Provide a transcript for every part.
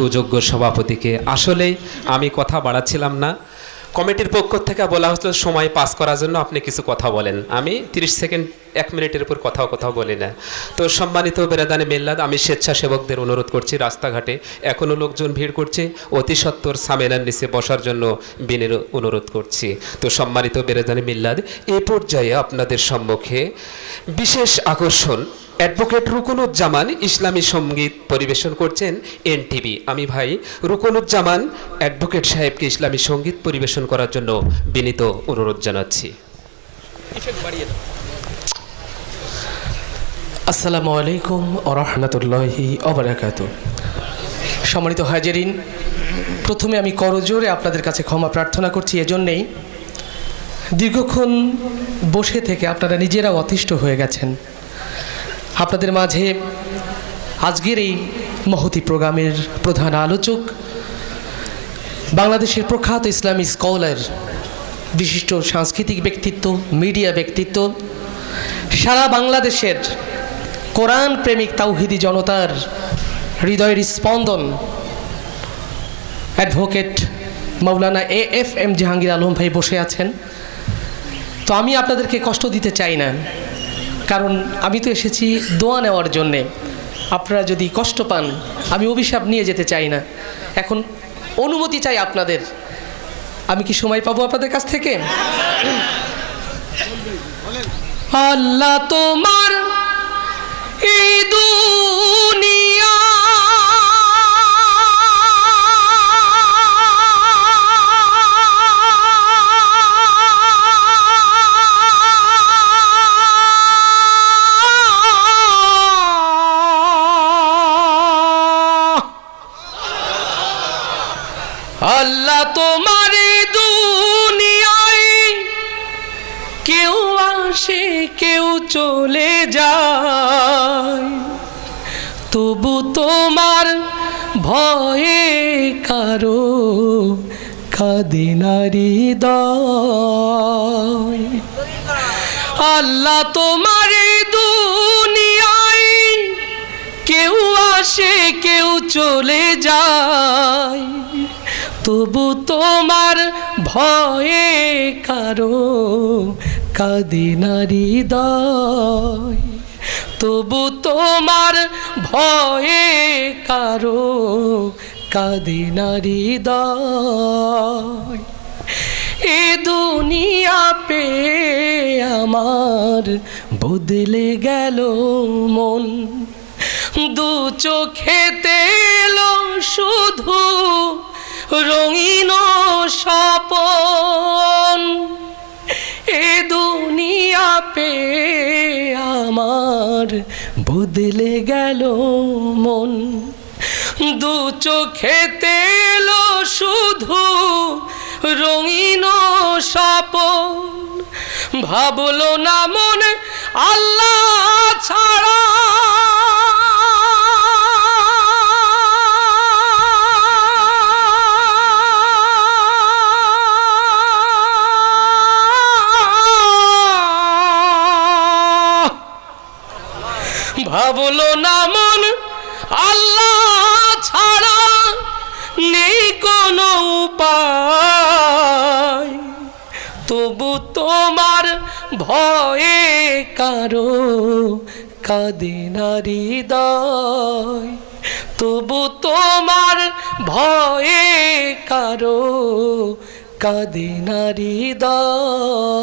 সুযোগ্য সভাপতিকে। আসলে আমি কথা বাড়াচ্ছিলাম না, কমিটির পক্ষ থেকে বলা হচ্ছিল সময় পাস করার জন্য আপনি কিছু কথা বলেন। আমি 30 সেকেন্ড 1 মিনিটের উপর কথা বলি না। তো সম্মানিত বেরাদানে মিল্লাত, আমি স্বেচ্ছাসেবকদের অনুরোধ করছি, রাস্তাঘাটে এখনও লোকজন ভিড় করছে, অতি সত্বর সামেনার নিচে বসার জন্য বিনের অনুরোধ করছি। তো সম্মানিত বেরাদানে মিল্লাত, এ পর্যায়ে আপনাদের সম্মুখে বিশেষ আকর্ষণ অ্যাডভোকেট রুকনুজ্জামান ইসলামী সঙ্গীত পরিবেশন করছেন এনটিভি। আমি ভাই রুকনুজ্জামান অ্যাডভোকেট সাহেবকে ইসলামী সঙ্গীত পরিবেশন করার জন্য বিনীত অনুরোধ জানাচ্ছি। আসসালামু আলাইকুম ওয়া রাহমাতুল্লাহি ওয়া বারাকাতুহু। সম্মানিত হাজিরিন, প্রথমে আমি করজোরে আপনাদের কাছে ক্ষমা প্রার্থনা করছি এজন্যেই, দীর্ঘক্ষণ বসে থেকে আপনারা নিজেরা অতিষ্ঠ হয়ে গেছেন। আপনাদের মাঝে আজকের এই মহতি প্রোগ্রামের প্রধান আলোচক, বাংলাদেশের প্রখ্যাত ইসলামী স্কলার, বিশিষ্ট সাংস্কৃতিক ব্যক্তিত্ব, মিডিয়া ব্যক্তিত্ব, সারা বাংলাদেশের কোরআন প্রেমিক তাওহিদি জনতার হৃদয়ের স্পন্দন অ্যাডভোকেট মাওলানা AFM জাহাঙ্গীর আলম ভাই বসে আছেন। তো আমি আপনাদেরকে কষ্ট দিতে চাই না, কারণ আমি তো এসেছি দোয়া নেওয়ার জন্যে। আপনারা যদি কষ্ট পান, আমি অভিশাপ নিয়ে যেতে চাই না। এখন অনুমতি চাই আপনাদের। আমি কি সময় পাবো আপনাদের কাছ থেকে? আল্লাহ তোমার এই দুনিয়া আল্লাহ তোমার দুনিয়ায় কেউ আসে কেউ চলে যায়, তবু তোমার ভয়ে কারো কাঁদে না হৃদয়। আল্লাহ তোমার দুনিয়ায় কেউ আসে কেউ চলে যায়, তবু তোমার ভয়ে কারো কাঁদে না হৃদয়, তবু তোমার ভয়ে কারো কাঁদে না হৃদয়। এ দুনিয়া পে আমার বদলে গেল মন, দু চোখেতে এলো শুধু রঙিন স্বপন। এ দুনিয়া পে আমার বদলে গেল মন, দু চোখেতে এলো শুধু রঙিন স্বপন। ভাবলো না মন আল্লাহ ছাড়া ভাবলো না মন আল্লাহ ছাড়া নেই কোনো উপায়, তবু তোমার ভয়ে কারো কাঁদে না হৃদয়, তবু তোমার ভয়ে কারো কাঁদে না হৃদয়।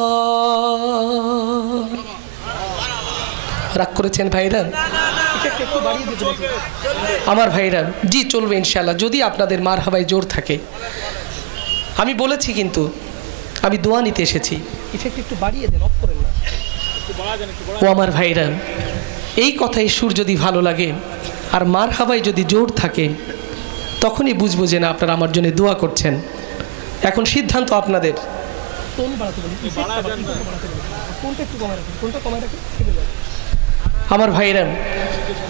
রাগ করেছেন ভাইরা? আমার ভাইরা, জি চলবে ইনশাল্লাহ, যদি আপনাদের মারহাবায় জোর থাকে। আমি বলেছি কিন্তু আমি দোয়া নিতে এসেছি। ইফেক্ট একটু বাড়িয়ে দেন, অফ করেন না। ও আমার ভাইরা, এই কথায় সুর যদি ভালো লাগে আর মারহাবায় যদি জোর থাকে, তখনই বুঝবো যে না আপনারা আমার জন্য দোয়া করছেন। এখন সিদ্ধান্ত আপনাদের। আমার ভাইরা,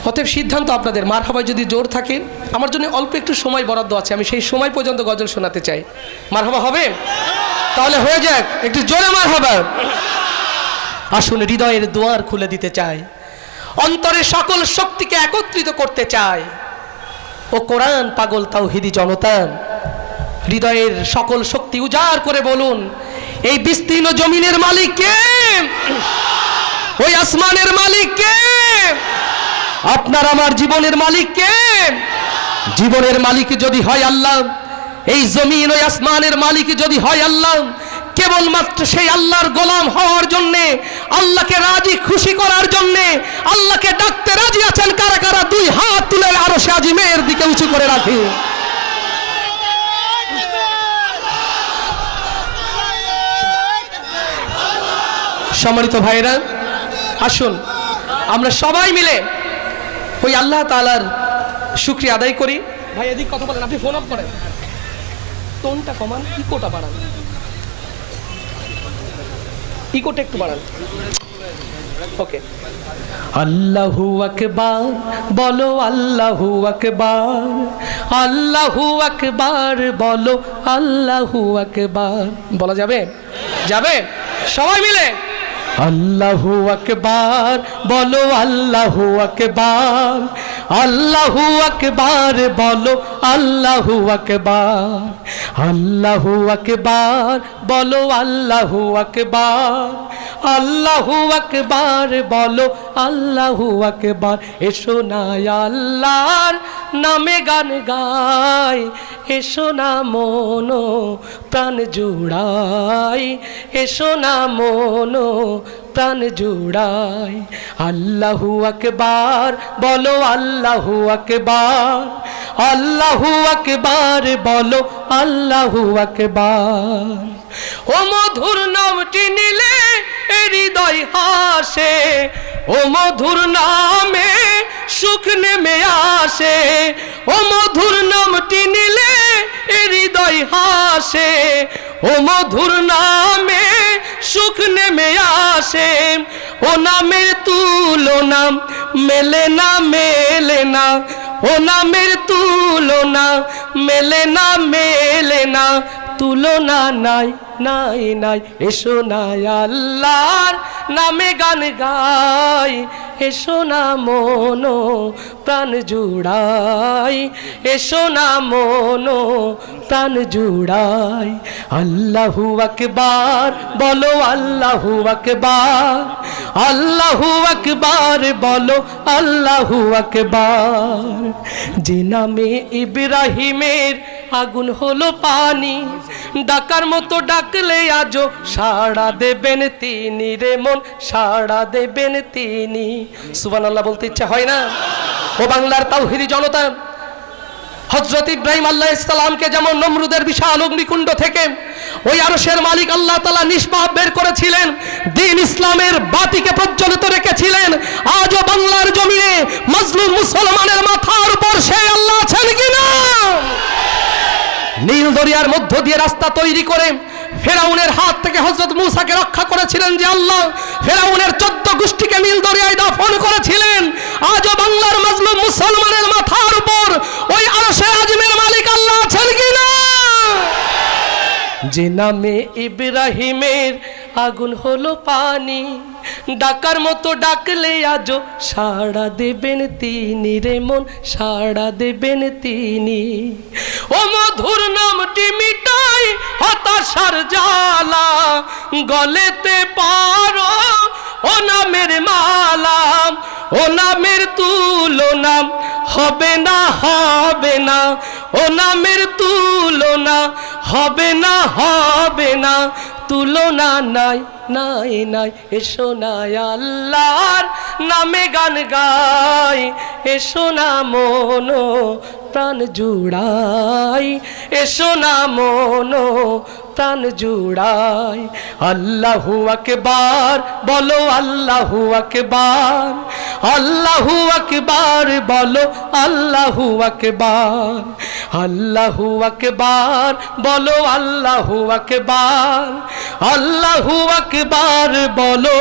অতএব সিদ্ধান্ত আপনাদের। মারহাবায় যদি জোর থাকে, আমার জন্য অল্প একটু সময় বরাদ্দ আছে, আমি সেই সময় পর্যন্ত গজল শোনাতে চাই। মারহাবা হবে? তাহলে হয়ে যাক, একটু জোরে মারহাবা। আসুন, হৃদয়ের দুয়ার খুলে দিতে চাই, অন্তরের সকল শক্তিকে একত্রিত করতে চাই। ও কোরআন পাগল তাওহীদি জনতা, হৃদয়ের সকল শক্তি উজাড় করে বলুন, এই বিস্তীর্ণ জমিনের মালিক কে? ওই আসমানের মালিক কে? আপনার আমার জীবনের মালিক কে? জীবনের মালিক যদি হয় আল্লাহ, এই জমিন ওই আসমানের মালিক যদি হয় আল্লাহ, কেবলমাত্র সেই আল্লাহর গোলাম হওয়ার জন্যে, আল্লাহকে রাজি খুশি করার জন্যে আল্লাহকে ডাকতে রাজি আছেন কারা কারা? দুই হাত তুলে আরশে আজিমের দিকে উঁচু করে রাখি। সম্মানিত ভাইরা, আসুন আমরা সবাই মিলে ওই আল্লাহ তাআলার শুকরিয়া আদায় করি। ভাই এদিক কথা বলেন, আপনি ফোন অফ করেন, টোনটা কমান, ইকোটা বাড়ান, ইকোটা একটু বাড়ান। ওকে, আল্লাহু আকবার বলো, আল্লাহু আকবার, আল্লাহু আকবার বলো, আল্লাহু আকবার। বলা যাবে? যাবে? সবাই মিলে আল্লাহু আকবার বলো, আল্লাহু আকবার, আল্লাহু আকবার বলো, আল্লাহু আকবার, আল্লাহু আকবার বলো, আল্লাহু আকবার, আল্লাহু আকবার বলো, আল্লাহু আকবার। এসো না আল্লাহর নামে গান গাই, এসো না মনো প্রাণ জুড়াই, এসো না মনো প্রাণ জুড়াই। আল্লাহু আকবার বলো, আল্লাহু আকবার, আল্লাহু আকবার বলো, আল্লাহু আকবার। ও মধুর নামটি নিলে হৃদয় হাসে, ও মধুর নামে সুখ নেমে আসে, ও মধুর নামটি নিলে হৃদয় হাসে, ও মধুর নামে সুখ নেমে আসে। ও নামের তুলনা মেলে না, মেলে না, ও নামের তুলনা মেলে না, মেলে না, তুলনা নাই, নাই, নাই। এসো না আল্লাহর নামে গান গাই, এসো না মনো প্রাণ জুড়াই, এসো না মনো প্রাণ জুড়াই। আল্লাহু আকবার বলো, আল্লাহু আকবার, আল্লাহু আকবার বলো, আল্লাহু আকবার। যে নামে ইব্রাহিমের আগুন হলো পানি, ডাকার মতো ডাকলে আজও সাড়া দেবেন তিনি রে মন, সাড়া দেবেন তিনি। সুবহানাল্লাহ বলতে ইচ্ছা হয় না? ও বাংলার তাওহীদি জনতা, হযরত ইব্রাহিম আলাইহিস সালামকে যেমন নমরুদের বিশাল অগ্নিকুণ্ড থেকে ওই আরশের মালিক আল্লাহ তাআলা নিষ্পাপ বের করেছিলেন, দ্বীন ইসলামের বাতিকে প্রজ্বলিত রেখেছিলেন, আজও বাংলার জমিনে মাজলুম মুসলমানের মাথার উপর সেই আল্লাহ আছেন কিনা? নীল দরিয়ার মধ্য দিয়ে রাস্তা তৈরি করে ফেরাউনের হাত থেকে হযরত মূসাকে রক্ষা করেছিলেন যে আল্লাহ, ফেরাউনের 14 গোষ্ঠীকে নীল দরিয়ায় দাফন করেছিলেন, আজও বাংলার মাজলুম মুসলমানের মাথার উপর ওই আরশের আজিমের মালিক আল্লাহ আছেন কিনা? যে নামে ইব্রাহিমের আগুন হলো পানি, ডাকার মতো ডাকলে আজও সাড়া দেবেন তিনি রে মন, সাড়া দেবেন তিনি। ও মধুর নামটি মিটাই হতাশার জ্বালা, গলেতে পারো ও নামের মালা, ও নামের তুলনা হবে না, হবে না, ও নামের তুলনা হবে না, হবে না, তুলনা নাই, নাই, নাই। এসো না আল্লাহর নামে গান গাই, এসো না মনো প্রাণ জুড়াই, এসো না মনো প্রাণ জুড়াই। আল্লাহু আকবার বলো, আল্লাহু আকবার, আল্লাহু আকবার বলো, আল্লাহু আকবার, আল্লাহু আকবার বলো, আল্লাহু আকবার, আল্লাহু আকবার বলো,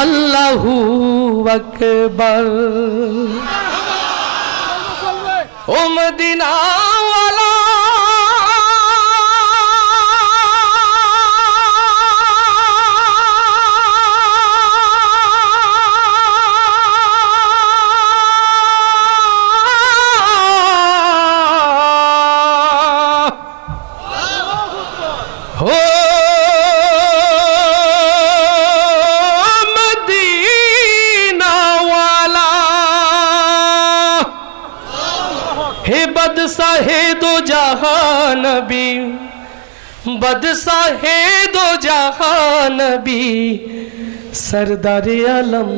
আল্লাহু আকবার। ও মদিনা ওয়ালা हे बदशाहे दो जहां नबी, बदशाहे दो जहां नबी, सरदार आलम,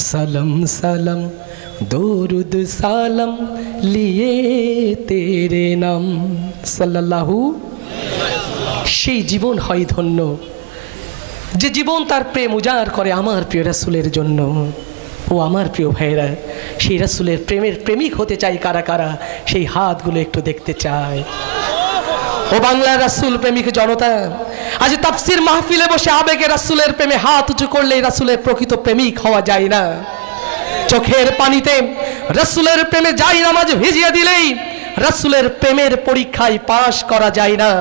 सलम सलम दरूद सालम लिए तेरे नाम সাল্লাল্লাহু। সেই জীবন হয় ধন্য যে জীবন তার প্রেম উজাড় করে আমার প্রিয় রাসূলের জন্য। ও আমার প্রিয় ভাইরা, সেই রাসূলের প্রেমের প্রেমিক হতে চাই কারা কারা, সেই হাতগুলো একটু দেখতে চাই। ও বাংলার রাসূল প্রেমিক জনতা, আজ তাফসীর মাহফিলে বসে আবেগে রাসূলের প্রেমে হাত উঁচু করলে রাসূলের প্রকৃত প্রেমিক হওয়া যায় না। চোখের পানিতে রাসূলের প্রেমে যাই নামাজ ভিজিয়ে দিলেই রাসূলের প্রেমের পরীক্ষায় পাশ করা যায় না।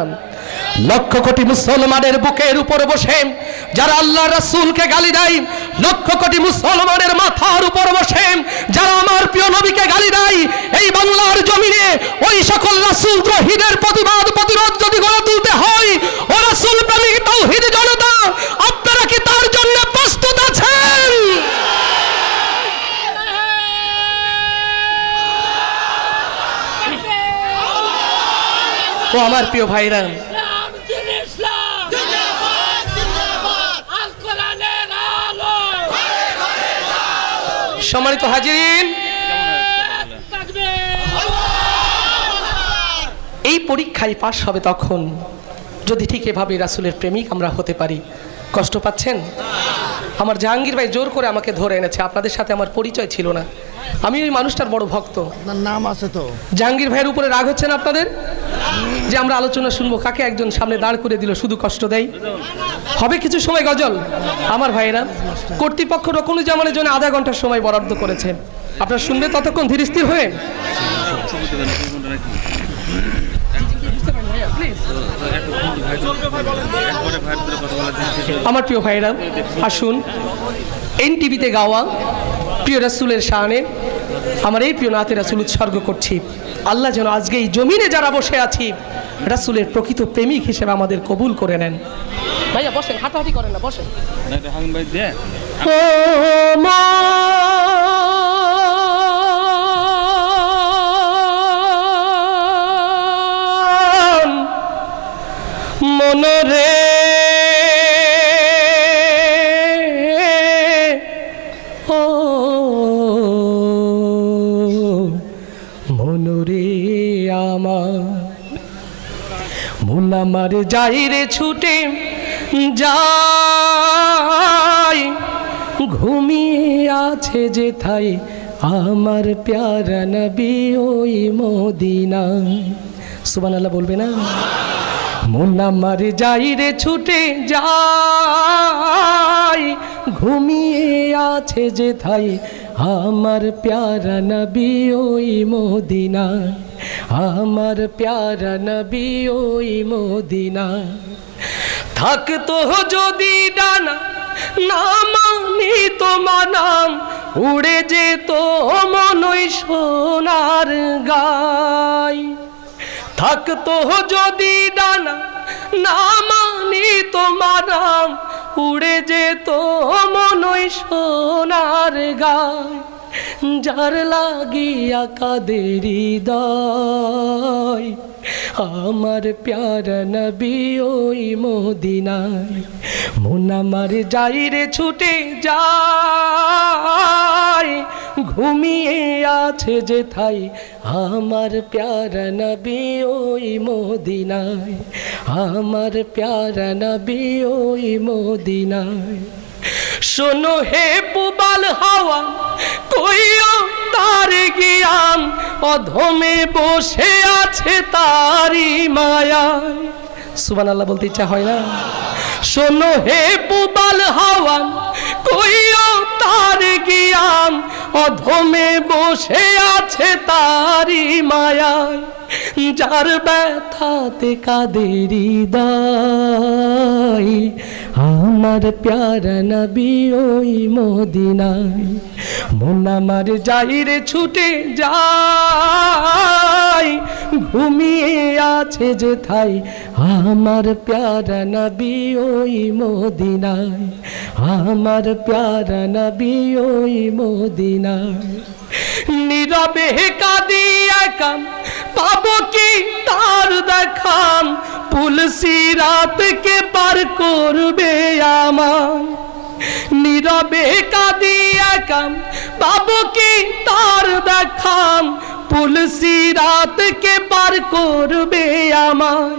লক্ষ কোটি মুসলমানের বুকের উপর বসে যারা আল্লাহ রাসূলকে গালি দেয়, লক্ষ কোটি মুসলমানের মাথার উপর বসে যারা আমার প্রিয় নবীকে গালি দেয়, এই বাংলার জমিনে ওই সকল রাসূল দ্রোহীদের প্রতিরোধ যদি গড়ে তুলতে হয়, ও রাসূল প্রেমিক তাওহীদ জনতা, আপনারা কি তার জন্য প্রস্তুত আছেন? ও আমার প্রিয় ভাইরা, সম্মানিত হাজিরিন, এই পরীক্ষায় পাশ হবে তখন যদি ঠিক এভাবে রাসূলের প্রেমিক আমরা হতে পারি। কষ্ট পাচ্ছেন? আমার জাহাঙ্গীর ভাই জোর করে আমাকে ধরে এনেছে, আপনাদের সাথে আমার পরিচয় ছিল না। আমি ওই মানুষটার বড় ভক্ত। আপনার নাম আছে তো? জাহাঙ্গীর ভাইয়ের উপরে রাগ হচ্ছে না আপনাদের যে আমরা আলোচনা শুনবো? কাকে একজন সামনে দাঁড় করে দিল, শুধু কষ্ট দেয়। হবে কিছু সময় গজল। আমার ভাইয়েরা, কর্তৃপক্ষ রকনুজ্জামানের জন্য আধা ঘন্টার সময় বরাদ্দ করেছে, আপনারা শুনবেন ততক্ষণ ধীর স্থির হয়ে। আমার প্রিয় ভাইয়েরা, আসুন এনটিভিতে গাওয়া প্রিয় রাসূলের শানে আমার এই প্রিয় নাতে রাসূল উৎসর্গ করছি। আল্লাহ যেন আজকে এই জমিনে যারা বসে আছি রাসূলের প্রকৃত প্রেমিক হিসেবে আমাদের কবুল করে নেন। ভাইয়া বসেন, হাঁটাহাঁটি করেন না, বসেন। মনরে ও মনরে আমার, মন আমার যাই রে ছুটে যাই, ঘুমিয়ে আছে যেথায় আমার প্যারা নবী ওই মদিনায়। সুবহানাল্লাহ বলবে না? মন আমার যাই রে ছুটে যাই, ঘুমিয়ে আছে যেথায় আমার প্যারা নবী ওই মদিনায়, আমার প্যারা নবী ওই মদিনায়। থাকতো যদি ডানা না মানি তো মানাম, উড়ে যেত মন ওই সোনার গায়। থাকতো যদি ডানা না মানি তো মানাম, উড়ে যেত মন ওই সোনার গায়। যার লাগিয়া কাদের হৃদয় আমার প্যারা নবী ওই মদিনায়, মন আমার যাই রে ছুটে যাই, ঘুমিয়ে আছে যেথায় আমার প্যারা নবী ওই মদিনায়, আমার প্যারা নবী ওই মদিনায়। শোনো হে পুবাল হাওয়া কইও তার গিয়াম, অধমে বসে আছে তারি মায়ায়। সুবহানাল্লাহ বলতে ইচ্ছা হয় না? শোনো হে পুবাল হাওয়া কইও তার গিয়াম, অধমে বসে আছে তারি মায়ায়। যার ব্যথাতে কাদের হৃদয় আমার প্যারা নবী ওই মদিনায়, মন আমার যাই রে ছুটে যাই, ঘুমিয়ে আছে যেথায় আমার প্যারা নবী ওই মদিনায়, আমার প্যারা নবী ওই মদিনায়। নীরবে কাঁদি একা পাবো কি তার দেখাম, পুলসি রাতকে পার করবে আমার। নীরবে কাঁদি একা পাবো কি তার দেখাম, পুলসি রাতকে পার করবে আমার।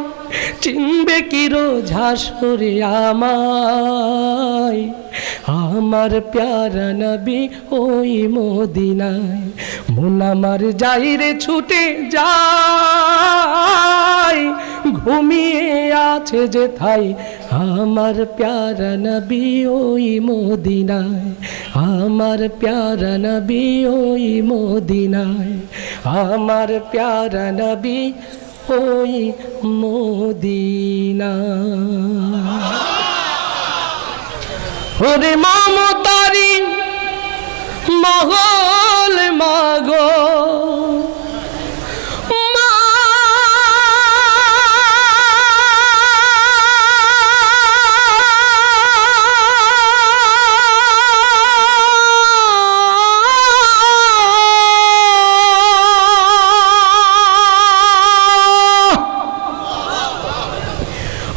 চিনবে কি রোজ হাসরে আমায়, আমার প্যারা নবী ওই মদিনায়। মন আমার যাই রে ছুটে যায়, ঘুমিয়ে আছে যেথায় আমার প্যারা নবী ওই মদিনায়, আমার প্যারা নবী ওই মদিনায়, আমার প্যারা নবী ওই মদিনায়। ওরে মমতারি মহল মাগো মা,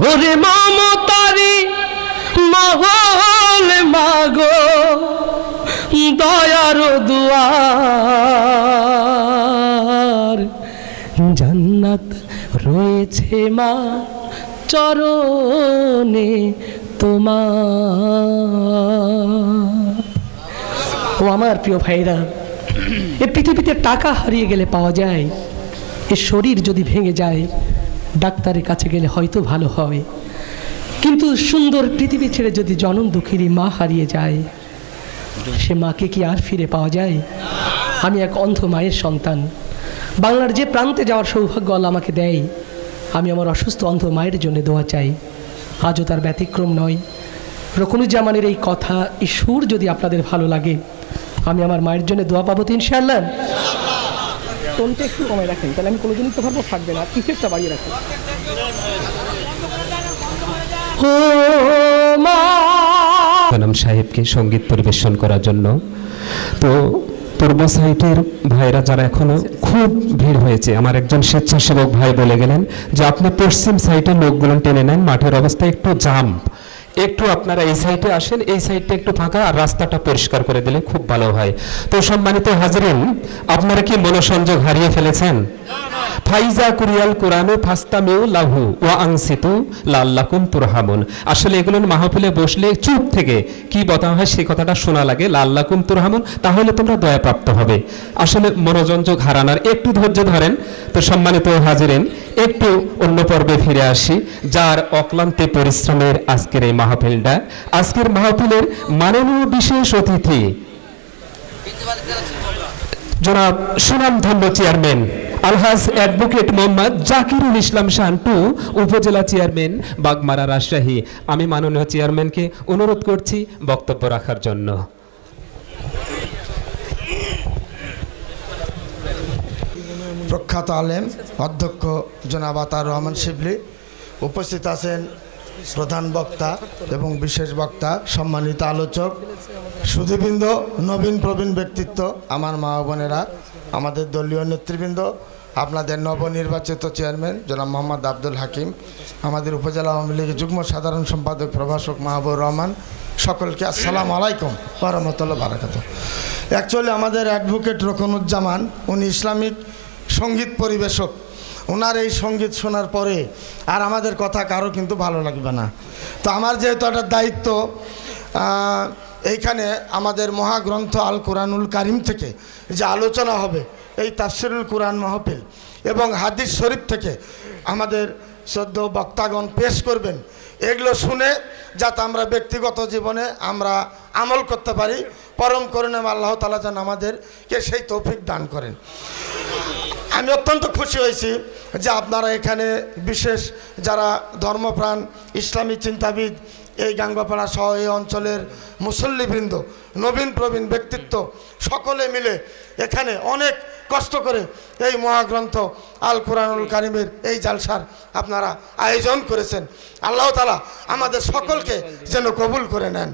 ওরে মমতারি মহল মাগো দয়ার দুয়ার, জান্নাত রয়েছে মা চরণে তোমার। ও আমার প্রিয় ভাইরা, এ পৃথিবীতে টাকা হারিয়ে গেলে পাওয়া যায়, এ শরীর যদি ভেঙে যায় ডাক্তারের কাছে গেলে হয়তো ভালো হয়, কিন্তু সুন্দর পৃথিবী ছেড়ে যদি জনম দুঃখিনী মা হারিয়ে যায়, সে মাকে কি আর ফিরে পাওয়া যায়? আমি এক অন্ধ মায়ের সন্তান, বাংলার যে প্রান্তে যাওয়ার সৌভাগ্য আল্লাহ আমাকে দেয়, আমি আমার অসুস্থ অন্ধ মায়ের জন্য দোয়া চাই। আজও তার ব্যতিক্রম নয়। রকুনুজ্জামানের এই কথা, এই সুর যদি আপনাদের ভালো লাগে, আমি আমার মায়ের জন্য দোয়া পাবো তো ইনশাআল্লাহ। টোনটা একটু কমায় রাখেন, তাহলে আমি কোনোদিনই তো পারবো থাকবে না, ইফেক্টটা বাড়িয়ে রাখেন। কালাম সাহেবকে সঙ্গীত পরিবেশন করার জন্য। তো পূর্ব সাইটের ভাইরা যারা এখনো খুব ভিড় হয়েছে, আমার একজন স্বেচ্ছাসেবক ভাই বলে গেলেন যে আপনি পশ্চিম সাইটের লোকগুলো টেনে নেন, মাঠের অবস্থা একটু জাম, একটু আপনারা এই সাইডে আসেন, এই সাইডটা একটু ফাঁকা, আর রাস্তাটা পরিষ্কার করে দিলে খুব ভালো হয়। তো সম্মানিত হাজিরিন, আপনারা কি মনোসংযোগ হারিয়ে ফেলেছেন? ফাইজা কুরিয়াল কোরআনে ফাস্তামিউ লাহু ওয়া আনসিতু লাল্লাকুম তুরহামুন। আসলে এগুলো মাহফিলে বসলে চুপ থেকে কি বলা হয় সেই কথাটা শোনা লাগে, লাল্লাকুম তুরহামুন, তাহলে তোমরা দয়াপ্রাপ্ত হবে। আসলে মনোসংযোগ হারানোর একটু ধৈর্য ধরেন। তো সম্মানিত হাজিরিন, একটু অন্য পর্বে ফিরে আসি, যার অক্লান্তি পরিশ্রমের আজকের এই মাহফিলটা। আজকের মাহফিলের মাননীয় বিশেষ অতিথি জনাব সুনামধন্য চেয়ারম্যান আলহাজ অ্যাডভোকেট মোহাম্মদ জাকিরুল ইসলাম শান্টু, উপজেলা চেয়ারম্যান বাগমারা, রাজশাহী। আমি মাননীয় চেয়ারম্যানকে অনুরোধ করছি বক্তব্য রাখার জন্য। প্রখ্যাত আলেম অধ্যক্ষ জনাব আতাউর রহমান শিবলি, উপস্থিত আছেন প্রধান বক্তা এবং বিশেষ বক্তা, সম্মানিত আলোচক, সুধীবৃন্দ, নবীন প্রবীণ ব্যক্তিত্ব, আমার মা বোনেরা, আমাদের দলীয় নেতৃবৃন্দ, আপনাদের নবনির্বাচিত চেয়ারম্যান জনাব মোহাম্মদ আব্দুল হাকিম, আমাদের উপজেলা আওয়ামী লীগের যুগ্ম সাধারণ সম্পাদক প্রভাষক মাহবুর রহমান, সকলকে আসসালামু আলাইকুম ওয়া রাহমাতুল্লাহি ওয়া বারাকাতুহু। অ্যাকচুয়ালি আমাদের অ্যাডভোকেট রকুনুজ্জামান, উনি ইসলামিক সঙ্গীত পরিবেশক। ওনার এই সঙ্গীত শোনার পরে আর আমাদের কথা কারো কিন্তু ভালো লাগবে না। তো আমার যেহেতু একটা দায়িত্ব, এইখানে আমাদের মহাগ্রন্থ আল কোরআনুল কারিম থেকে যে আলোচনা হবে, এই তাফসিরুল কোরআন মাহফিল এবং হাদিস শরীফ থেকে আমাদের সদ্য বক্তাগণ পেশ করবেন, এগুলো শুনে যাতে আমরা ব্যক্তিগত জীবনে আমরা আমল করতে পারি, পরম করুণাময় আল্লাহ তাআলা যেন আমাদেরকে সেই তৌফিক দান করেন। আমি অত্যন্ত খুশি হয়েছি যে আপনারা এখানে বিশেষ যারা ধর্মপ্রাণ ইসলামী চিন্তাবিদ এই গাঙ্গপাড়া সহ এই অঞ্চলের মুসল্লিবৃন্দ, নবীন প্রবীণ ব্যক্তিত্ব সকলে মিলে এখানে অনেক কষ্ট করে এই মহাগ্রন্থ আল কোরআনুল কারিমের এই জালসার আপনারা আয়োজন করেছেন। আল্লাহ তাআলা আমাদের সকলকে যেন কবুল করে নেন।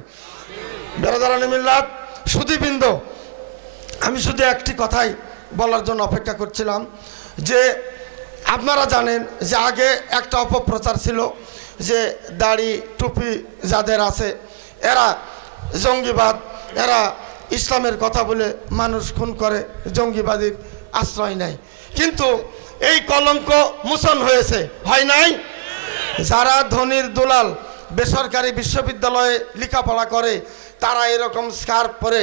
বেরাদারানে মিল্লাত, সুধীবৃন্দ, আমি শুধু একটি কথাই বলার জন্য অপেক্ষা করছিলাম যে আপনারা জানেন যে আগে একটা অপপ্রচার ছিল যে দাড়ি টুপি যাদের আছে এরা জঙ্গিবাদ, এরা ইসলামের কথা বলে মানুষ খুন করে, জঙ্গিবাদীর আশ্রয় নেয়। কিন্তু এই কলঙ্ক মোচন হয়েছে, হয় নাই? যারা ধনির দুলাল বেসরকারি বিশ্ববিদ্যালয়ে লেখাপড়া করে তারা এরকম স্কার্ফ পরে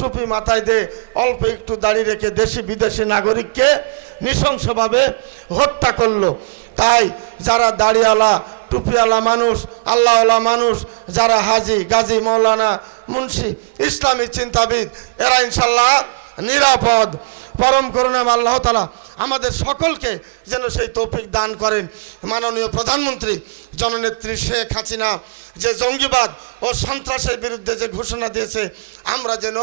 টুপি মাথায় দিয়ে অল্প একটু দাঁড়িয়ে রেখে দেশি বিদেশি নাগরিককে নৃশংসভাবে হত্যা করলো। তাই যারা দাড়িওয়ালা টুপিওয়ালা মানুষ, আল্লাহওয়ালা মানুষ, যারা হাজি গাজী মৌলানা মুন্সি ইসলামী চিন্তাবিদ, এরা ইনশাল্লাহ নিরাপদ। পরম করুণাময় আল্লাহ তাআলা আমাদের সকলকে যেন সেই তৌফিক দান করেন। মাননীয় প্রধানমন্ত্রী জননেত্রী শেখ হাসিনা যে জঙ্গিবাদ ও সন্ত্রাসের বিরুদ্ধে যে ঘোষণা দিয়েছে, আমরা যেন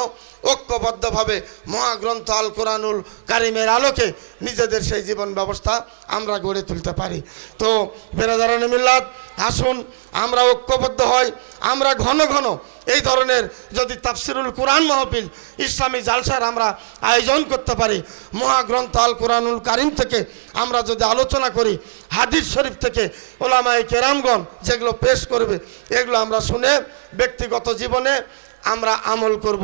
ঐক্যবদ্ধভাবে মহাগ্রন্থ আল কোরআনুল কারিমের আলোকে নিজেদের সেই জীবন ব্যবস্থা আমরা গড়ে তুলতে পারি। তো বেরাদারানে মিল্লাত, আসুন আমরা ঐক্যবদ্ধ হই। আমরা ঘন ঘন এই ধরনের যদি তাফসিরুল কোরআন মাহফিল, ইসলামী জালসার আমরা আয়োজন করতে পারি, মহাগ্রন্থ আল কোরআনুল কারিম থেকে আমরা যদি আলোচনা করি, হাদিস শরীফ থেকে ওলামায়ে কেরামগণ যেগুলো পেশ করবে এগুলো আমরা শুনে ব্যক্তিগত জীবনে আমরা আমল করব।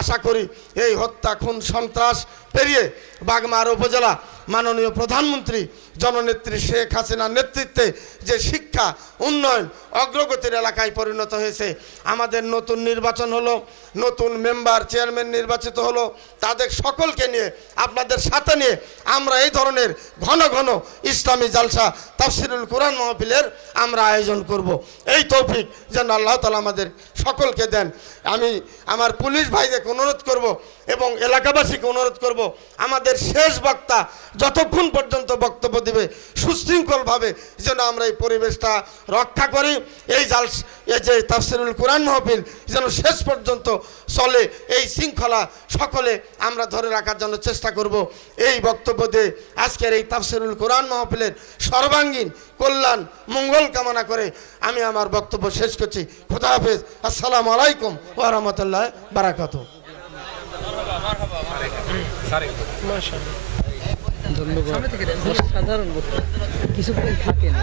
আশা করি এই হত্যা খুন সন্ত্রাস পেরিয়ে বাগমারা উপজেলা মাননীয় প্রধানমন্ত্রী জননেত্রী শেখ হাসিনার নেতৃত্বে যে শিক্ষা উন্নয়ন অগ্রগতির এলাকায় পরিণত হয়েছে, আমাদের নতুন নির্বাচন হলো, নতুন মেম্বার চেয়ারম্যান নির্বাচিত হলো, তাদের সকলকে নিয়ে আপনাদের সাথে নিয়ে আমরা এই ধরনের ঘন ঘন ইসলামী জালসা তাফসিরুল কোরআন মাহফিলের আমরা আয়োজন করব। এই তৌফিক যেন আল্লাহ তাআলা আমাদের সকলকে দেন। আমি আমার পুলিশ ভাইদেরকে অনুরোধ করব এবং এলাকাবাসীকে অনুরোধ করব, আমাদের শেষ বক্তা যতক্ষণ পর্যন্ত বক্তব্য দিবে সুশৃঙ্খলভাবে যেন আমরা এই পরিবেশটা রক্ষা করি। এই যে তাফসিরুল কোরআন মাহফিল যেন শেষ পর্যন্ত চলে, এই শৃঙ্খলা সকলে আমরা ধরে রাখার জন্য চেষ্টা করব। এই বক্তব্য দিয়ে আজকের এই তাফসিরুল কোরআন মাহফিলের সর্বাঙ্গীন কল্যাণ মঙ্গল কামনা করে আমি আমার বক্তব্য শেষ করছি। খোদা হাফেজ। আসসালামু আলাইকুম ওয়া রাহমাতুল্লাহি ওয়া বারাকাতুহু। সাধারণ কিছুক্ষণ থাকেন।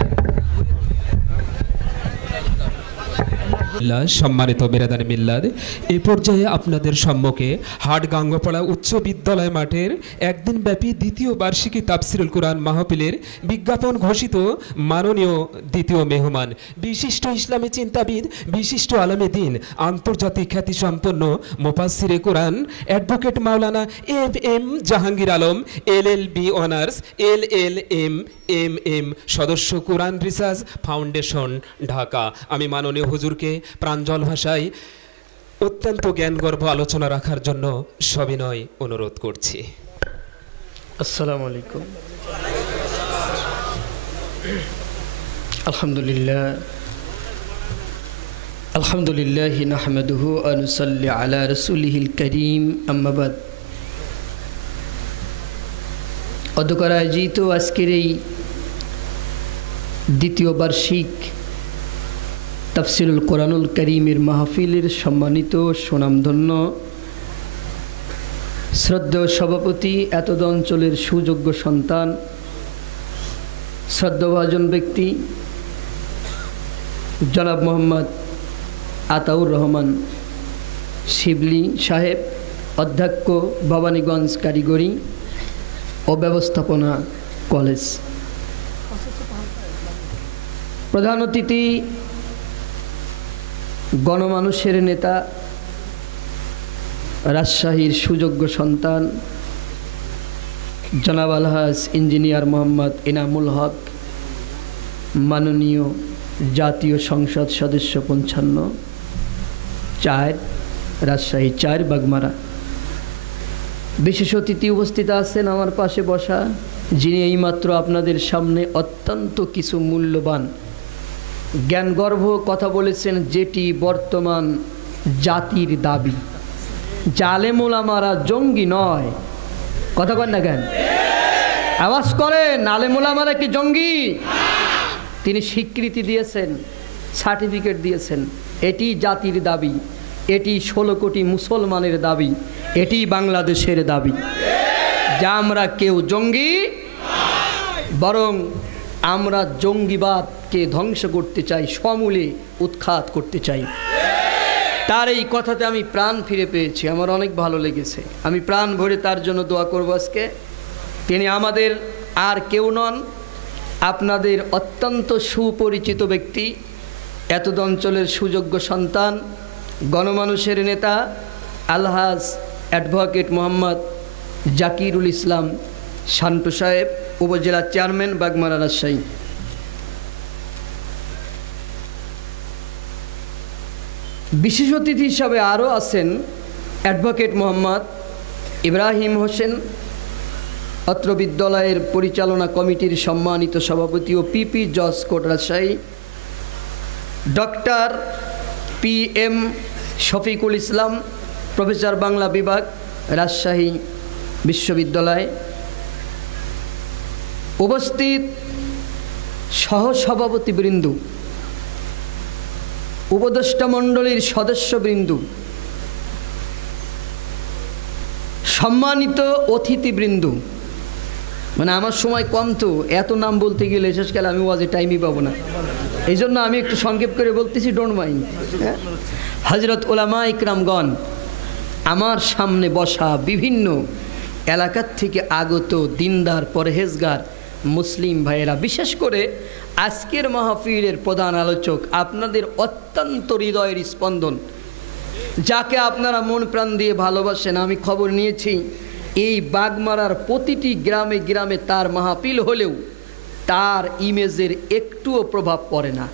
সম্মানিত বেরাদার মিল্লাদ, এই পর্যায়ে আপনাদের সম্মুখে হাটগাঙ্গপাড়া উচ্চ বিদ্যালয় মাঠের একদিন ব্যাপী দ্বিতীয় বার্ষিকী তাফসিরুল কোরআন মাহফিলের বিজ্ঞাপন ঘোষিত মাননীয় দ্বিতীয় মেহমান, বিশিষ্ট ইসলামী চিন্তাবিদ, বিশিষ্ট আলেমে দ্বীন, আন্তর্জাতিক খ্যাতিসম্পন্ন মুফাসসিরে কোরআন advocate Maulana M Jahangir Alam, LLB honours, LLM MM সদস্য, কোরআন রিসার্চ ফাউন্ডেশন, ঢাকা। আমি মাননীয় হুজুরকে প্রাঞ্জল ভাষায় অত্যন্ত জ্ঞানগর্ভ আলোচনা রাখার জন্য সবিনয় অনুরোধ করছি। আসসালামু আলাইকুম। আলহামদুলিল্লাহ নাহমাদুহু ওয়া নুসাল্লি আলা রাসূলিহিল কারীম, আম্মা বাদ। অধ্যকার আয়োজিত আজকের এই দ্বিতীয় বার্ষিক তাফসিরুল কোরআনুল কারীমের মাহফিলের সম্মানিত সুনামধন্য শ্রদ্ধেয় সভাপতি, এতদ অঞ্চলের সুযোগ্য সন্তান, শ্রদ্ধাভাজন ব্যক্তি জনাব মোহাম্মদ আতাউর রহমান শিবলি সাহেব, অধ্যক্ষ ভবানীগঞ্জ কারিগরি ও ব্যবস্থাপনা কলেজ, প্রধান অতিথি গণমানুষের নেতা, রাজশাহীর সুযোগ্য সন্তান জনাব আলহাজ ইঞ্জিনিয়ার মোহাম্মদ ইনামুল হক, মাননীয় জাতীয় সংসদ সদস্য 55 রাজশাহী 4 বাগমারা। বিশেষ অতিথি উপস্থিত আছেন আমার পাশে বসা, যিনি এইমাত্র আপনাদের সামনে অত্যন্ত কিছু মূল্যবান জ্ঞানগর্ভ কথা বলেছেন, যেটি বর্তমান জাতির দাবি। জালেম ওলামারা জঙ্গি নয়, কথা কন না কেন? আওয়াজ করেন, আলেম ওলামারা কি জঙ্গি? তিনি স্বীকৃতি দিয়েছেন, সার্টিফিকেট দিয়েছেন। এটি জাতির দাবি, এটি 16 কোটি মুসলমানের দাবি, এটি বাংলাদেশের দাবি। যা আমরা কেউ জঙ্গি, বরং আমরা জঙ্গিবাদকে ধ্বংস করতে চাই, সমূলে উৎখাত করতে চাই। তার এই কথাতে আমি প্রাণ ফিরে পেয়েছি, আমার অনেক ভালো লেগেছে। আমি প্রাণ ভরে তার জন্য দোয়া করব আজকে। তিনি আমাদের আর কেউ নন, আপনাদের অত্যন্ত সুপরিচিত ব্যক্তি, এতদ অঞ্চলের সুযোগ্য সন্তান, গণমানুষের নেতা আলহাজ অ্যাডভোকেট মোহাম্মদ জাকিরুল ইসলাম শান্তু সাহেব, উপজেলা চেয়ারম্যান, বাগমারা, রাজশাহী। বিশেষ অতিথি হিসাবে আরও আছেন অ্যাডভোকেট মোহাম্মদ ইব্রাহিম হোসেন, অত্র বিদ্যালয়ের পরিচালনা কমিটির সম্মানিত সভাপতি ও পিপি জজ court, Rajshahi. Doctor PM Shafiqul Islam, professor, Bangla বিভাগ, রাজশাহী বিশ্ববিদ্যালয়। উপস্থিত সহসভাপতিবৃন্দ, উপদেষ্টা মণ্ডলীর সদস্যবৃন্দ, সম্মানিত অতিথিবৃন্দ, মানে আমার সময় কম তো, এত নাম বলতে গেলে শেষকালে আমি ওয়াজে টাইমই পাবো না, এই জন্য আমি একটু সংক্ষেপ করে বলতেছি, ডোন্ট মাইন্ড। হযরত উলামা ইকরামগণ, আমার সামনে বসা বিভিন্ন এলাকার থেকে আগত দিনদার পরহেজগার মুসলিম ভাইয়েরা, বিশেষ করে আজকের মাহফিলের প্রধান আলোচক, আপনাদের অত্যন্ত হৃদয়ের স্পন্দন, যাকে আপনারা মন প্রাণ দিয়ে ভালোবাসেন। আমি খবর নিয়েছি এই বাগমারার প্রতিটি গ্রামে গ্রামে তার মাহফিল হলেও তার ইমেজের একটুও প্রভাব পড়ে না।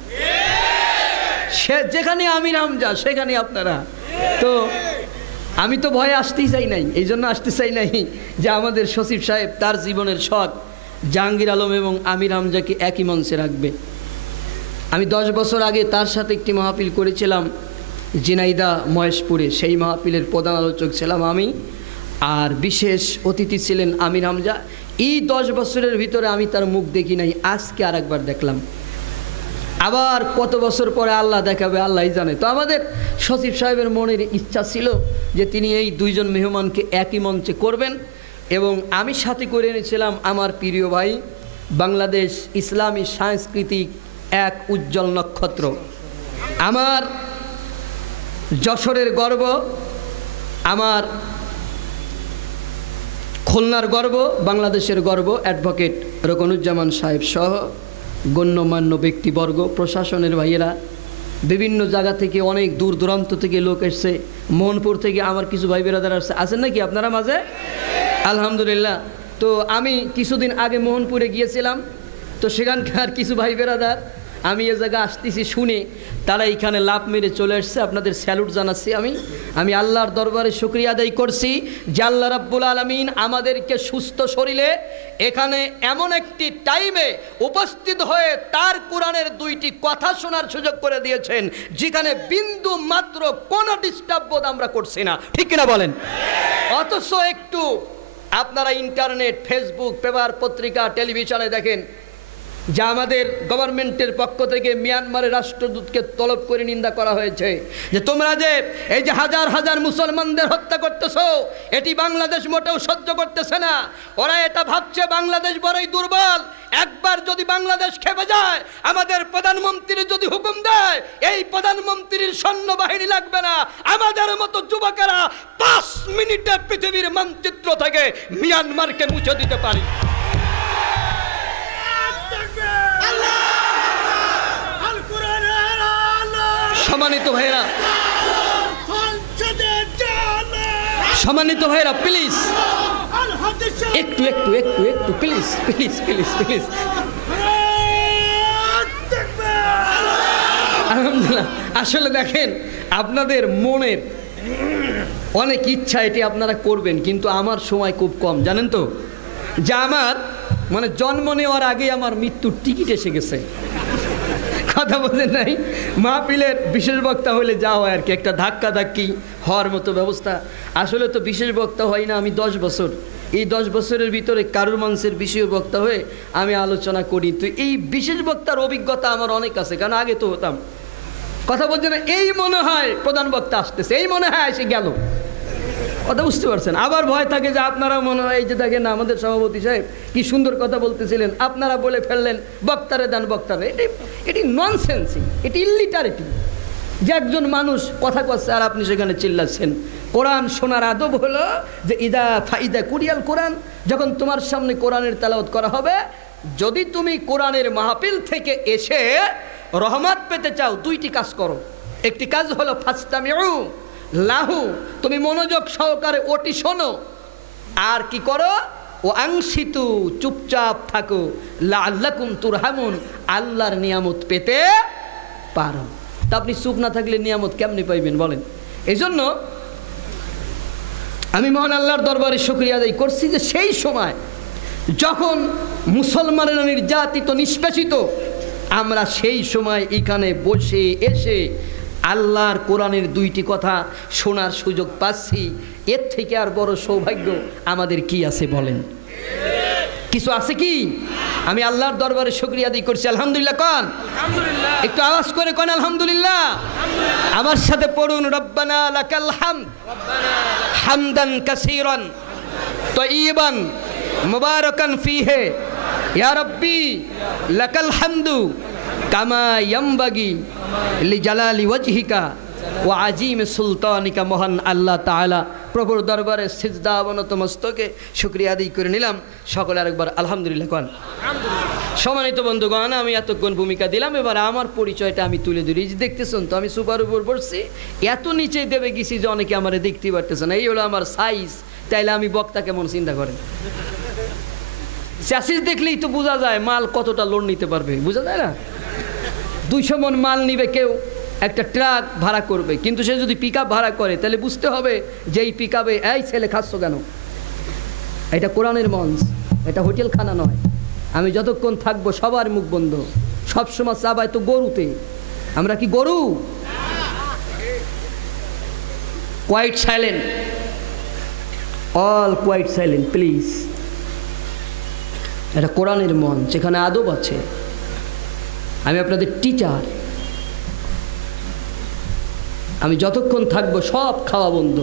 সে যেখানে আমির হামজা সেখানে আপনারা। তো আমি তো ভয়ে আসতেই চাই নাই, এই জন্য আসতে চাই নাই যে আমাদের সচিব সাহেব তার জীবনের শখ জাহাঙ্গীর আলম এবং আমির হামজাকে একই মঞ্চে রাখবে। আমি 10 বছর আগে তার সাথে একটি মাহফিল করেছিলাম ঝিনাইদহ মহেশপুরে, সেই মাহফিলের প্রধান আলোচক ছিলাম আমি, আর বিশেষ অতিথি ছিলেন আমির হামজা। এই 10 বছরের ভিতরে আমি তার মুখ দেখি নাই, আজকে আর একবার দেখলাম। আবার কত বছর পরে আল্লাহ দেখাবে আল্লাহই জানে। তো আমাদের সচিব সাহেবের মনের ইচ্ছা ছিল যে তিনি এই 2 জন মেহমানকে একই মঞ্চে করবেন, এবং আমি সাথে করে এনেছিলাম আমার প্রিয় ভাই, বাংলাদেশ ইসলামী সাংস্কৃতিক এক উজ্জ্বল নক্ষত্র, আমার যশোরের গর্ব, আমার খুলনার গর্ব, বাংলাদেশের গর্ব, অ্যাডভোকেট রকনুজ্জামান সাহেব সহ গণ্যমান্য ব্যক্তিবর্গ, প্রশাসনের ভাইয়েরা, বিভিন্ন জায়গা থেকে, অনেক দূর দূরান্ত থেকে লোক এসছে, মোহনপুর থেকে আমার কিছু ভাই বেরাদার আসছে, আছেন নাকি আপনারা মাঝে? আলহামদুলিল্লাহ। তো আমি কিছুদিন আগে মোহনপুরে গিয়েছিলাম, তো সেখানকার কিছু ভাই বেরাদার আমি এ জায়গায় আসতেছি শুনে তারা এইখানে লাভ মেরে চলে আসছে। আপনাদের স্যালুট জানাচ্ছি। আমি আল্লাহর দরবারে শুকরিয়া আদায় করছি যে আল্লাহ রাব্বুল আলামিন আমাদেরকে সুস্থ শরীরে এখানে এমন একটি টাইমে উপস্থিত হয়ে তার কোরআনের 2টি কথা শোনার সুযোগ করে দিয়েছেন, যেখানে বিন্দু মাত্র কোনো ডিস্টার্ব বোধ আমরা করছি না, ঠিক কিনা বলেন? অথচ একটু আপনারা ইন্টারনেট, ফেসবুক, পেপার, পত্রিকা, টেলিভিশনে দেখেন যা আমাদের গভর্নমেন্টের পক্ষ থেকে মিয়ানমারের রাষ্ট্রদূতকে তলব করে নিন্দা করা হয়েছে যে তোমরা যে এই যে হাজার হাজার মুসলমানদের হত্যা করতেছো, এটি বাংলাদেশ মোটেও সহ্য করতেছে না। ওরা এটা ভাবছে বাংলাদেশ বড়ই দুর্বল, একবার যদি বাংলাদেশ খেপে যায়, আমাদের প্রধানমন্ত্রী যদি হুকুম দেয়, এই প্রধানমন্ত্রীর সৈন্যবাহিনী লাগবে না, আমাদের মতো যুবকেরা 5 মিনিটে পৃথিবীর মানচিত্র থেকে মিয়ানমারকে মুছে দিতে পারি। সম্মানিত ভাইরা, সম্মানিত ভাইরা, প্লিজ একটু একটু একটু একটু প্লিজ প্লিজ প্লিজ প্লিজ। আলহামদুলিল্লাহ। আসলে দেখেন, আপনাদের মনের অনেক ইচ্ছা, এটি আপনারা করবেন, কিন্তু আমার সময় খুব কম, জানেন তো, যে আমার মানে জন্ম নেওয়ার আগে আমার মৃত্যুর টিকিট এসে গেছে। কথা বোঝেন নাই? মাহফিলের বিশেষ বক্তা হলে যা হয় আর কি, একটা ধাক্কা ধাক্কি হওয়ার মতো ব্যবস্থা। আসলে তো বিশেষ বক্তা হয় না আমি 10 বছর। এই 10 বছরের ভিতরে কারুর মানুষের বিশেষ বক্তা হয়ে আমি আলোচনা করি। তো এই বিশেষ বক্তার অভিজ্ঞতা আমার অনেক আছে, কারণ আগে তো হতাম। কথা বলছে না, এই মনে হয় প্রধান বক্তা আসতেছে, এই মনে হয় এসে গেল। কথা বুঝতে পারছেন? আবার ভয় থাকে যে আপনারা মনে হয় এই যে দেখেন আমাদের সভাপতি সাহেব কি সুন্দর কথা বলতেছিলেন, আপনারা বলে ফেললেন বক্তারে দেন বক্তারে। এটি ননসেন্স, এটি ইলিটারেটি যে একজন মানুষ কথা করছে আর আপনি সেখানে চিল্লাচ্ছেন। কোরআন শোনার আদব হলো যে ইদা ফাইদা কুরিয়াল কোরআন, যখন তোমার সামনে কোরআনের তেলাওয়াত করা হবে, যদি তুমি কোরআনের মাহফিল থেকে এসে রহমত পেতে চাও, 2টি কাজ করো। একটি কাজ হলো ফাস্তামিউ লাহু, তুমি মনোযোগ সহকারে ওটি শোনো। আর কি করো? ও আংশিতু, চুপচাপ থাকো। লাআল্লাকুম তুরহামুন, আল্লাহর নিয়ামত পেতে পারো। তা আপনি চুপ না থাকলে নিয়ামত কেমনি পাইবেন বলেন? এই জন্য আমি মহান আল্লাহর দরবারে শুকরিয়া আদায় করছি যে সেই সময় যখন মুসলমানেরা নির্যাতিত নিষ্পেষিত, আমরা সেই সময় এখানে বসে এসে আল্লাহর কোরআনের 2টি কথা শোনার সুযোগ পাচ্ছি। এর থেকে আর বড় সৌভাগ্য আমাদের কি আছে বলেন? কিছু আছে কি? আমি আল্লাহর দরবারে শুকরিয়া আদায় করছি। আলহামদুলিল্লাহ কোন? একটু আওয়াজ করে কোন আলহামদুলিল্লাহ। আমার সাথে পড়ুন, রব্বানা লাকাল হামদ হামদান কাসীরান তাইয়িবান মুবারাকান ফীহি ইয়া রাব্বি লাকাল হামদু কামা ইয়ামবাগি লিজালালি ওয়াজহিকা ওয়া আজিম সুলতানিকা। মহান আল্লাহ তাআলা প্রভুর দরবারে সিজদা অবনত মস্তকে শুকরিয়া আদায় করে নিলাম। সকলে আরেকবার আলহামদুলিল্লাহ কোন। সম্মানিত বন্ধুগণ, আমি এতক্ষণ ভূমিকা দিলাম, এবার আমার পরিচয়টা আমি তুলে ধরি। যে দেখতেছেন তো আমি সুপার উপর পড়ছি, এত নিচে দেবে গেছি যে অনেকে আমার দেখতে পারতেছে না। এই হলো আমার সাইজ। তাইলে আমি বক্তা কেমন চিন্তা করেন? চ্যাসিস দেখলেই তো বোঝা যায় মাল কতটা লোড নিতে পারবে, বোঝা যায় না? 200 মন মাল নিবে কেউ, একটা ট্রাক ভাড়া করবে, কিন্তু সে যদি পিকআপ ভাড়া করে তাহলে বুঝতে হবে যে এই পিকআপে এই ছেলে খাচ্ছ কেন? এটা কোরআনের মঞ্চ, এটা হোটেল খানা নয়। আমি যতক্ষণ থাকবো সবার মুখ বন্ধ, সবসময় চাবাই তো গরুতে। আমরা কি গরু? Quiet silent, all quiet silent please. এটা কোরআনের মঞ্চ, এখানে আদব আছে। আমি আপনাদের টিচার। আমি যতক্ষণ থাকবো সব খাওয়া বন্ধ।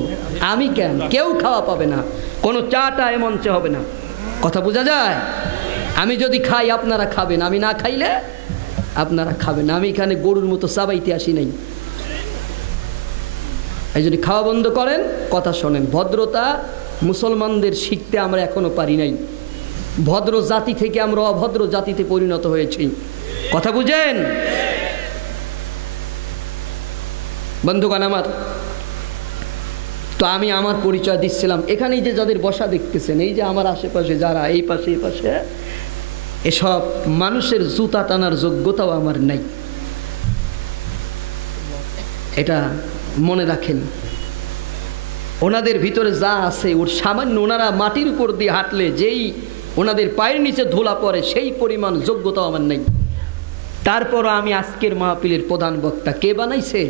আমি কেন? কেউ খাওয়া পাবে না, কোনো চাটা এ মঞ্চে হবে না। কথা বোঝা যায়? আমি যদি খাই আপনারা খাবেন, আমি না খাইলে আপনারা খাবেন। আমি এখানে গরুর মতো চাবাইতে আসি নাই। এই যদি খাওয়া বন্ধ করেন, কথা শোনেন। ভদ্রতা মুসলমানদের শিখতে আমরা এখনো পারি নাই। ভদ্র জাতি থেকে আমরা অভদ্র জাতিতে পরিণত হয়েছি। কথা বুঝেন বন্ধুগণ আমার? তো আমি আমার পরিচয় দিচ্ছিলাম। এখানেই যে যাদের বসা দেখতেছেন, এই যে আমার আশেপাশে যারা এই পাশে এই পাশে, এসব মানুষের জুতা টানার যোগ্যতাও আমার নাই, এটা মনে রাখেন। ওনাদের ভিতরে যা আছে ওর সামান্য, ওনারা মাটির উপর দিয়ে হাঁটলে যেই ওনাদের পায়ের নিচে ধুলা পড়ে সেই পরিমাণ যোগ্যতাও আমার নেই। তারপরও আমি আজকের মাহফিলের প্রধান বক্তা। কে বানাইছে?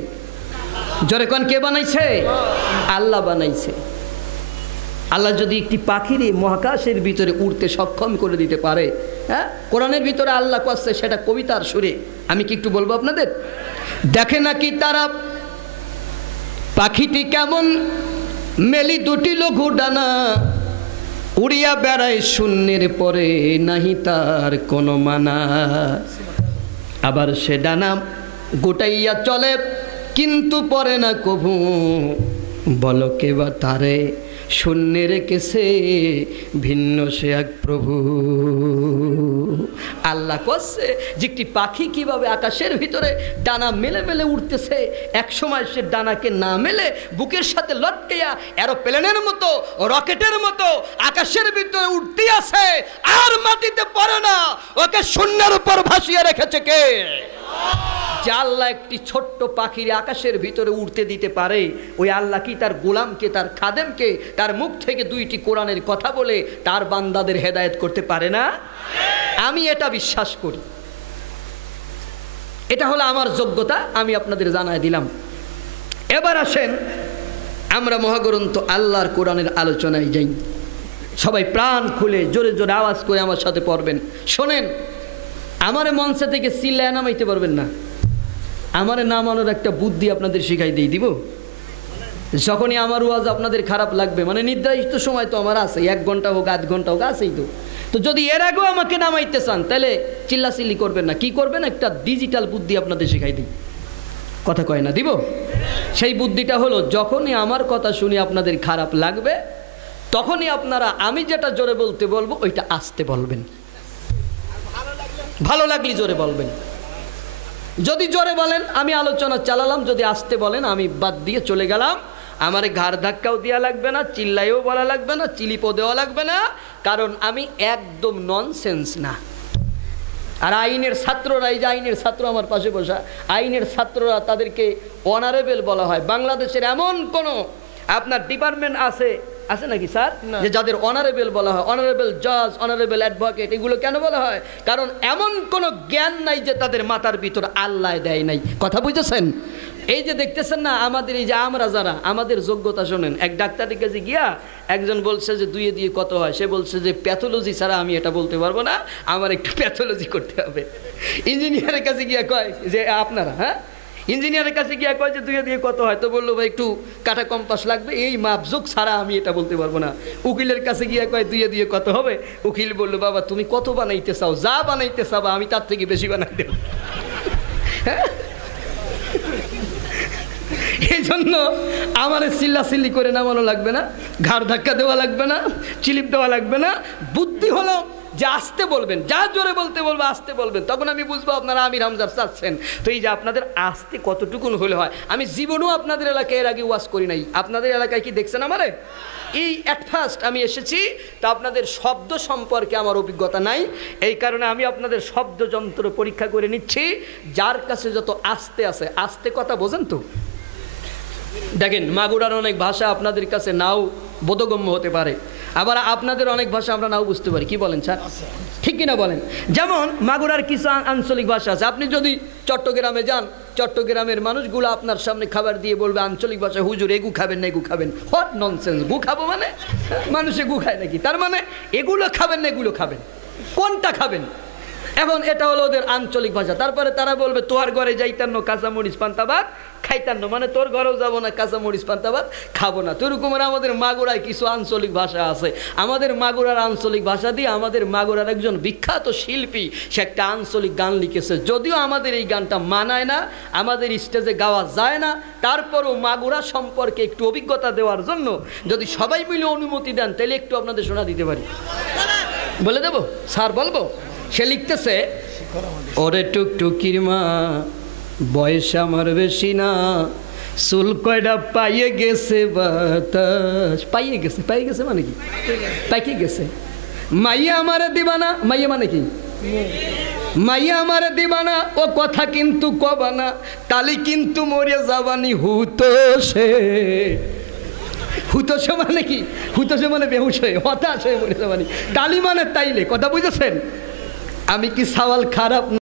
জোরে কোন কে বানাইছে? আল্লাহ বানাইছে। আল্লাহ যদি একটি পাখির মহাকাশের ভিতরে উড়তে সক্ষম করে দিতে পারে, হ্যাঁ, কোরআনের ভিতরে আল্লাহ করছে, সেটা কবিতার সুরে। আমি কি একটু বলবো আপনাদের? দেখে নাকি তারা পাখিটি কেমন মেলি 2টি লঘু ডানা, উড়িয়া বেড়ায় শূন্যের পরে, নাহি তার কোনো মানা। আবার সে ডানা গোটাইয়া চলে, কিন্তু পরে না কভু, বলো কে বা তারে শূন্যে রেখেছে ভিন্ন সে এক প্রভু। আল্লাহ করছে যে একটি পাখি কিভাবে আকাশের ভিতরে ডানা মেলে মেলে উঠতেছে, এক সময় সে ডানাকে না মেলে বুকের সাথে লটকেয়া এরোপ্লেনের মতো, রকেটের মতো আকাশের ভিতরে উঠতে আছে, আর মাটিতে পড়ে না। ওকে শূন্যের উপর ভাসিয়ে রেখেছে কে? যে আল্লাহ একটি ছোট্ট পাখির আকাশের ভিতরে উঠতে দিতে পারে, ওই আল্লাহ কি তার গোলামকে, তার খাদেমকে তার মুখ থেকে 2টি কোরআনের কথা বলে তার বান্দাদের হেদায়েত করতে পারে না? আমি এটা বিশ্বাস করি। এটা হলো আমার যোগ্যতা, আমি আপনাদের জানায় দিলাম। এবার আসেন আমরা মহাগ্রন্থ আল্লাহর কোরআনের আলোচনায় যাই। সবাই প্রাণ খুলে জোরে জোরে আওয়াজ করে আমার সাথে পড়বেন। শোনেন, আমারে মঞ্চে থেকে চিল্লায় নামাইতে পারবেন না, আমারে নামানোর একটা বুদ্ধি আপনাদের শিখাই দিয়ে দিব। যখনই আমার ওয়াজ আপনাদের খারাপ লাগবে, মানে নির্ধারিত সময় তো আমার আছে, 1 ঘন্টা হোক 8 ঘন্টা হোক আছেই তো। তো যদি এর আগেও আমাকে নামাইতে চান তাহলে চিল্লাচিল্লি করবেন না। কি করবেন? একটা ডিজিটাল বুদ্ধি আপনাদের শেখাই দিই। কথা কয় না, দিব? সেই বুদ্ধিটা হলো, যখনই আমার কথা শুনে আপনাদের খারাপ লাগবে তখনই আপনারা আমি যেটা জোরে বলতে বলবো ওইটা আস্তে বলবেন। ভালো লাগলে জোরে বলবেন। যদি জোরে বলেন আমি আলোচনা চালালাম, যদি আস্তে বলেন আমি বাদ দিয়ে চলে গেলাম। আমার ঘাড় ধাক্কাও দেওয়া লাগবে না, চিল্লাইও বলা লাগবে না, চিলিপও দেওয়া লাগবে না, কারণ আমি একদম ননসেন্স না। আর আইনের ছাত্ররা, এই যে আইনের ছাত্র আমার পাশে বসা, আইনের ছাত্ররা তাদেরকে অনারেবল বলা হয়। বাংলাদেশের এমন কোনো আপনার ডিপার্টমেন্ট আছে নাকি স্যার, যে যাদের অনারেবল বলা হয়? অনারেবল জাজ, অনারেবল অ্যাডভোকেট, এগুলো কেন বলা হয়? কারণ এমন কোনো জ্ঞান নাই যে তাদের মাথার ভিতর আল্লাহ দেয় নাই। কথা বুঝেছেন? এই যে দেখতেছেন না আমাদের, এই যে আমরা যারা আমাদের যোগ্যতা, শোনেন, এক ডাক্তারের কাছে গিয়া একজন বলছে যে 2 দিয়ে কত হয়, সে বলছে যে প্যাথোলজি ছাড়া আমি এটা বলতে পারবো না, আমার একটু প্যাথোলজি করতে হবে। ইঞ্জিনিয়ারের কাছে গিয়া কয় যে আপনারা, হ্যাঁ, ইঞ্জিনিয়ারের কাছে গিয়া কয় যে 2 দিয়ে কত হয়, তো বললো ভাই একটু কাটা কম্পাস লাগবে, এই মাপজোক ছাড়া আমি এটা বলতে পারবো না। উকিলের কাছে গিয়া কয় 2 দিয়ে কত হবে, উকিল বললো বাবা তুমি কত বানাইতে চাও, যা বানাইতে চাবা আমি তার থেকে বেশি বানাই দেব। হ্যাঁ, এই জন্য আমার চিল্লাচিল্লি করে নামানো লাগবে না, ঘাড় ধাক্কা দেওয়া লাগবে না, চিলিপ দেওয়া লাগবে না। বুদ্ধি হলো যে আস্তে বলবেন, যা জোরে বলতে বলবো আস্তে বলবেন, তখন আমি বুঝবো আপনারা আমির হামজার চাচ্ছেন। তো এই যে আপনাদের আস্তে কতটুকুন হলে হয়, আমি জীবনেও আপনাদের এলাকায় এর আগে ওয়াজ করি নাই। আপনাদের এলাকায় কি দেখছেন আমারে? এই অ্যাট ফার্স্ট আমি এসেছি, তো আপনাদের শব্দ সম্পর্কে আমার অভিজ্ঞতা নাই, এই কারণে আমি আপনাদের শব্দ যন্ত্র পরীক্ষা করে নিচ্ছি। যার কাছে যত আস্তে আছে, আস্তে কথা বোঝেন তো? দেখেন, মাগুরার অনেক ভাষা আপনাদের কাছে নাও বোধগম্য হতে পারে, আবার আপনাদের অনেক ভাষা আমরা নাও বুঝতে পারি। কি বলেন স্যার, ঠিক কিনা বলেন? যেমন মাগুরার কিছু আঞ্চলিক ভাষা আছে, আপনি যদি চট্টগ্রামে যান, চট্টগ্রামের মানুষগুলো আপনার সামনে খাবার দিয়ে বলবে আঞ্চলিক ভাষায়, হুজুর এগু খাবেন না, এগু খাবেন। What nonsense! গু খাবো মানে? মানুষে গু খায় নাকি? তার মানে এগুলো খাবেন না এগুলো খাবেন, কোনটা খাবেন? এখন এটা হলো ওদের আঞ্চলিক ভাষা। তারপরে তারা বলবে তোর ঘরে যাইতান্ন কাঁচামরিচ পান্তাবাদ খাইতান্ন, মানে তোর ঘরেও যাবো না, কাঁচামরিচ পান্তাবাদ খাবো না। তো এরকমের আমাদের মাগুরায় কিছু আঞ্চলিক ভাষা আছে। আমাদের মাগুরার আঞ্চলিক ভাষা দিয়ে আমাদের মাগুরার একজন বিখ্যাত শিল্পী সে একটা আঞ্চলিক গান লিখেছে। যদিও আমাদের এই গানটা মানায় না, আমাদের স্টেজে গাওয়া যায় না, তারপরও মাগুরা সম্পর্কে একটু অভিজ্ঞতা দেওয়ার জন্য যদি সবাই মিলে অনুমতি দেন তাহলে একটু আপনাদের শোনা দিতে পারি। বলে দেবো স্যার? বলবো? সে লিখতেছে, ওরে টুকটুকির মা বয়স আমার বেশি না, চুল কয়টা পাইয়ে গেছে বাতাস। পাইয়ে গেছে, পাইয়ে গেছে মানে কি? পাইকে গেছে। মাইয়া আমারে দিবানা, মাইয়া মানে কি? মাইয়া আমারে দিবানা, ও কথা কিন্তু কবানা, তালি কিন্তু মরে যাবানি হুতোষে। হুতোষে মানে কি? হুতোষে মানে বেহুশ হয়ে, হতাশ হয়ে মরে যাবানি। তালি মানে তাইলে। কথা বুঝেছেন? আমি কি সওয়াল খারাপ